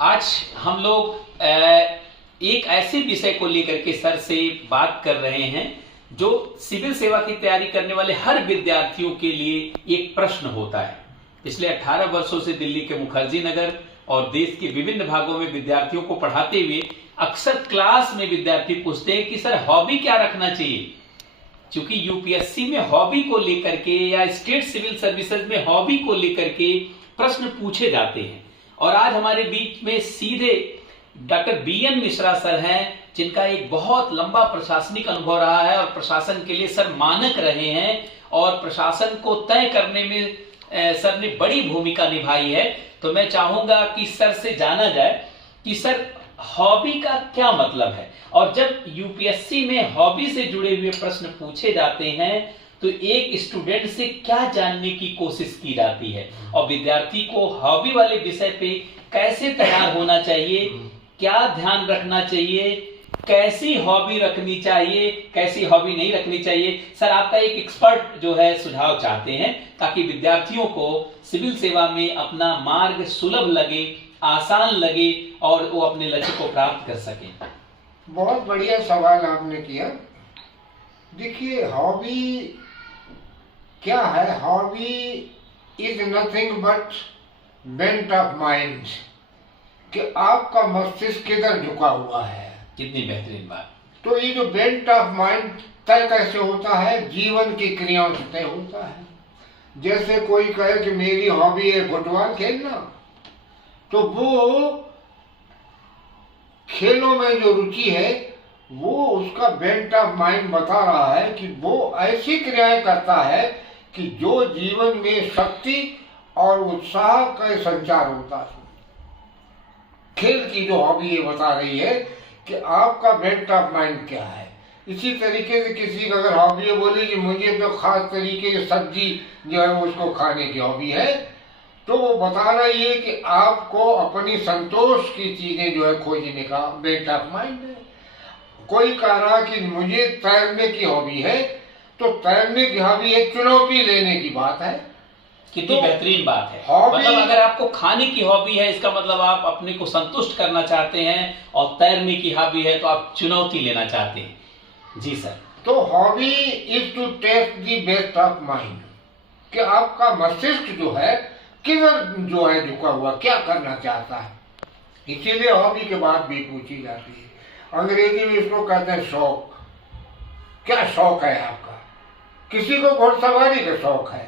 आज हम लोग एक ऐसे विषय को लेकर के सर से बात कर रहे हैं जो सिविल सेवा की तैयारी करने वाले हर विद्यार्थियों के लिए एक प्रश्न होता है। पिछले 18 वर्षों से दिल्ली के मुखर्जी नगर और देश के विभिन्न भागों में विद्यार्थियों को पढ़ाते हुए अक्सर क्लास में विद्यार्थी पूछते हैं कि सर हॉबी क्या रखना चाहिए। क्योंकि यूपीएससी में हॉबी को लेकर के या स्टेट सिविल सर्विसेज में हॉबी को लेकर के प्रश्न पूछे जाते हैं। और आज हमारे बीच में सीधे डॉक्टर बीएन मिश्रा सर हैं, जिनका एक बहुत लंबा प्रशासनिक अनुभव रहा है और प्रशासन के लिए सर मानक रहे हैं और प्रशासन को तय करने में सर ने बड़ी भूमिका निभाई है। तो मैं चाहूंगा कि सर से जाना जाए कि सर हॉबी का क्या मतलब है, और जब यूपीएससी में हॉबी से जुड़े हुए प्रश्न पूछे जाते हैं तो एक स्टूडेंट से क्या जानने की कोशिश की जाती है और विद्यार्थी को हॉबी वाले विषय पे कैसे तैयार होना चाहिए, क्या ध्यान रखना चाहिए, कैसी हॉबी रखनी चाहिए, कैसी हॉबी नहीं रखनी चाहिए। सर आपका एक एक्सपर्ट जो है सुझाव चाहते हैं ताकि विद्यार्थियों को सिविल सेवा में अपना मार्ग सुलभ लगे, आसान लगे और वो अपने लक्ष्य को प्राप्त कर सके। बहुत बढ़िया सवाल आपने किया। देखिए हॉबी क्या है? Hobby is nothing but bent of mind, कि आपका मस्तिष्क किधर झुका हुआ है। कितनी बेहतरीन बात। तो ये जो बेंट ऑफ माइंड तय कैसे होता है? जीवन की क्रियाओं से तय होता है। जैसे कोई कहे कि मेरी हॉबी है फुटबॉल खेलना, तो वो खेलों में जो रुचि है वो उसका बेंट ऑफ माइंड बता रहा है कि वो ऐसी क्रियाएं करता है कि जो जीवन में शक्ति और उत्साह का संचार होता है। खेल की जो हॉबी ये बता रही है कि आपका बेंट ऑफ माइंड क्या है। इसी तरीके से किसी का अगर हॉबी है, बोले कि मुझे तो खास तरीके की सब्जी जो है उसको खाने की हॉबी है, तो वो बता रही है कि आपको अपनी संतोष की चीजें जो है खोजने का बेंट ऑफ माइंड है। कोई कह रहा कि मुझे तैरने की हॉबी है, तो तैरने की हॉबी एक चुनौती लेने की बात है। कितनी तो बेहतरीन बात है। हॉबी, मतलब अगर आपको खाने की हॉबी है इसका मतलब आप अपने को संतुष्ट करना चाहते हैं, और तैरने की हॉबी है तो आप चुनौती लेना चाहते हैं। जी सर। तो hobby is to test the best of mind, कि आपका मस्तिष्क जो है किधर जो है झुका हुआ, क्या करना चाहता है। इसीलिए हॉबी के बाद भी पूछी जाती है। अंग्रेजी में इसको कहते हैं शौक। क्या शौक है आपका? किसी को घोड़सवारी का शौक है,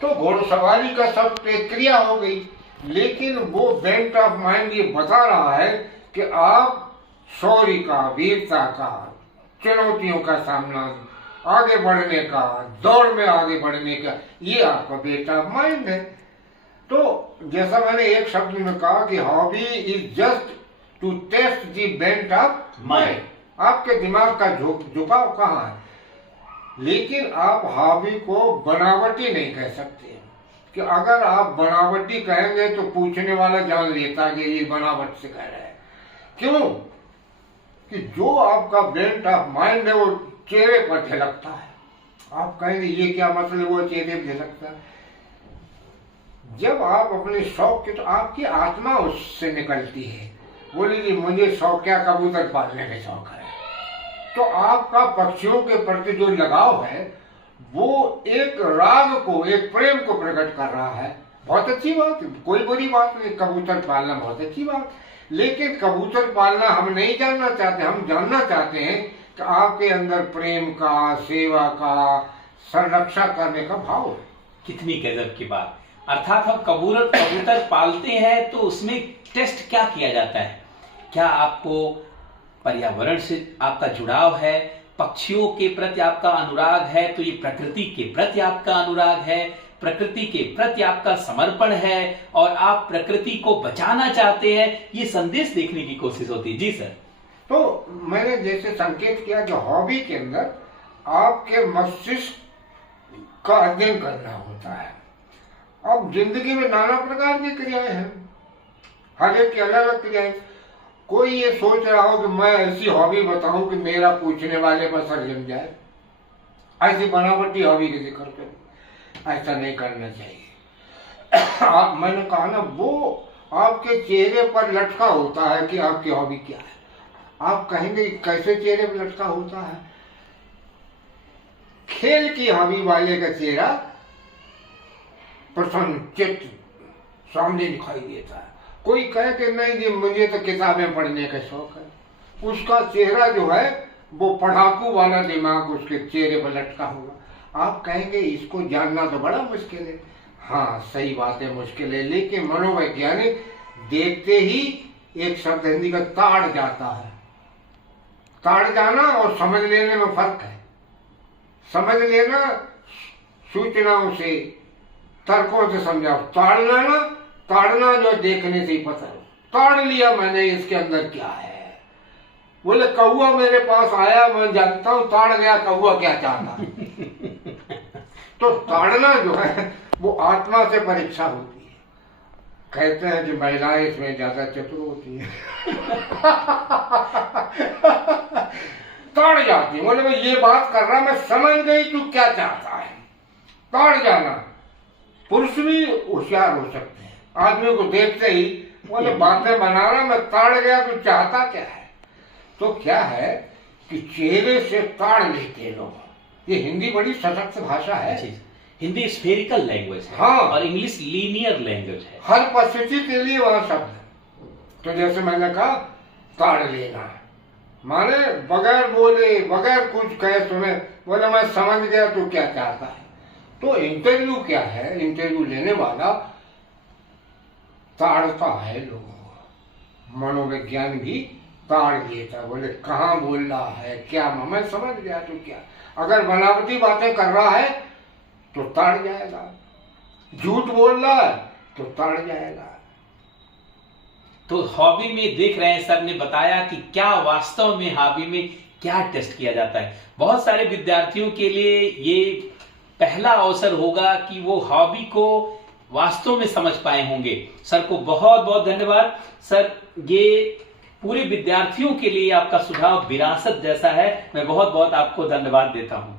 तो घोड़सवारी का सब एक क्रिया हो गई, लेकिन वो बेंट ऑफ माइंड ये बता रहा है कि आप शौर्य का, वीरता का, चुनौतियों का सामना, आगे बढ़ने का, दौड़ में आगे बढ़ने का, ये आपका बेंट ऑफ माइंड है। तो जैसा मैंने एक शब्द में कहा कि hobby is just to test the bent of mind. आपके दिमाग का झुकाव कहाँ है। लेकिन आप हॉबी को बनावटी नहीं कह सकते, कि अगर आप बनावटी कहेंगे तो पूछने वाला जान लेता कि ये बनावट से कह रहा है। क्यों? कि जो आपका बेंट ऑफ माइंड है वो चेहरे पर झलकता है। आप कहेंगे ये क्या मतलब, वो चेहरे पर झलकता है। जब आप अपने शौक के, तो आपकी आत्मा उससे निकलती है। बोली जी मुझे शौक क्या, कबूतर पालने का शौक है, तो आपका पक्षियों के प्रति जो लगाव है वो एक राग को, एक प्रेम को प्रकट कर रहा है। बहुत अच्छी बात है, कोई बुरी बात नहीं, कबूतर पालना बहुत अच्छी बात। लेकिन कबूतर पालना हम नहीं जानना चाहते, हम जानना चाहते हैं कि आपके अंदर प्रेम का, सेवा का, संरक्षा करने का भाव है। कितनी गजब की बात। अर्थात हम कबूतर पालते हैं तो उसमें टेस्ट क्या किया जाता है? क्या आपको पर्यावरण से आपका जुड़ाव है, पक्षियों के प्रति आपका अनुराग है, तो ये प्रकृति के प्रति आपका अनुराग है, प्रकृति के प्रति आपका समर्पण है और आप प्रकृति को बचाना चाहते हैं, ये संदेश देखने की कोशिश होती है। जी सर। तो मैंने जैसे संकेत किया कि हॉबी के अंदर आपके मस्तिष्क का अध्ययन करना होता है। अब जिंदगी में नाना प्रकार की क्रियाएं हैं, हर एक की अलग अलग क्रियाएं। कोई ये सोच रहा हो कि मैं ऐसी हॉबी बताऊं कि मेरा पूछने वाले पर सर जम जाए, ऐसी बनावटी हॉबी की जिक्र करूं, ऐसा नहीं करना चाहिए। मैंने कहा ना, वो आपके चेहरे पर लटका होता है कि आपकी हॉबी क्या है। आप कहेंगे कैसे चेहरे पर लटका होता है? खेल की हॉबी वाले का चेहरा प्रसन्न चित्त सामने दिखाई देता है। कोई कहे कि नहीं जी मुझे तो किताबें पढ़ने का शौक है, उसका चेहरा जो है वो पढ़ाकू वाला दिमाग उसके चेहरे पर लटका होगा। आप कहेंगे इसको जानना तो बड़ा मुश्किल है। हाँ सही बात है, मुश्किल है, लेकिन मनोवैज्ञानिक देखते ही एक शब्द हिंदी का ताड़ जाता है। ताड़ जाना और समझ लेने में फर्क है। समझ लेना सूचनाओं से, तर्कों से समझाओ। ताड़ना जो देखने से ही पता है। ताड़ लिया मैंने, इसके अंदर क्या है। बोले कौआ मेरे पास आया, मैं जानता हूं ताड़ गया कौआ क्या चाहता। तो ताड़ना जो है वो आत्मा से परीक्षा होती है। कहते हैं कि महिलाएं इसमें ज्यादा चतुर होती हैं। ताड़ जाती, बोले मैं ये बात कर रहा, मैं समझ गई तू क्या चाहता है। ताड़ जाना। पुरुष भी होशियार हो सकते हैं, आदमी को देखते ही बोले बातें बना रहा, मैं ताड़ गया तू चाहता क्या है। तो क्या है कि चेहरे से ताड़ लेते लोग। ये हिंदी बड़ी सशक्त भाषा है। हिंदी स्फेरिकल लैंग्वेज है। हाँ। और इंग्लिश लीनियर लैंग्वेज है। हर परिस्थिति के लिए वहां शब्द है। तो जैसे मैंने कहा ताड़ लेना माने बगैर बोले, बगैर कुछ कहे सुने, बोले मैं समझ गया तू क्या चाहता है। तो इंटरव्यू क्या है, इंटरव्यू लेने वाला ताड़ता है लोगों को। मनोविज्ञान भी ताड़ लेता, बोले कहाँ बोल रहा है, क्या मैं समझ गया तू क्या। अगर बनावटी बातें कर रहा है तो ताड़ जाएगा, झूठ बोल रहा है तो ताड़ जाएगा। तो हॉबी में देख रहे हैं, सर ने बताया कि क्या वास्तव में हॉबी में क्या टेस्ट किया जाता है। बहुत सारे विद्यार्थियों के लिए ये पहला अवसर होगा कि वो हॉबी को वास्तव में समझ पाए होंगे। सर को बहुत बहुत धन्यवाद। सर ये पूरे विद्यार्थियों के लिए आपका सुझाव विरासत जैसा है। मैं बहुत बहुत आपको धन्यवाद देता हूं।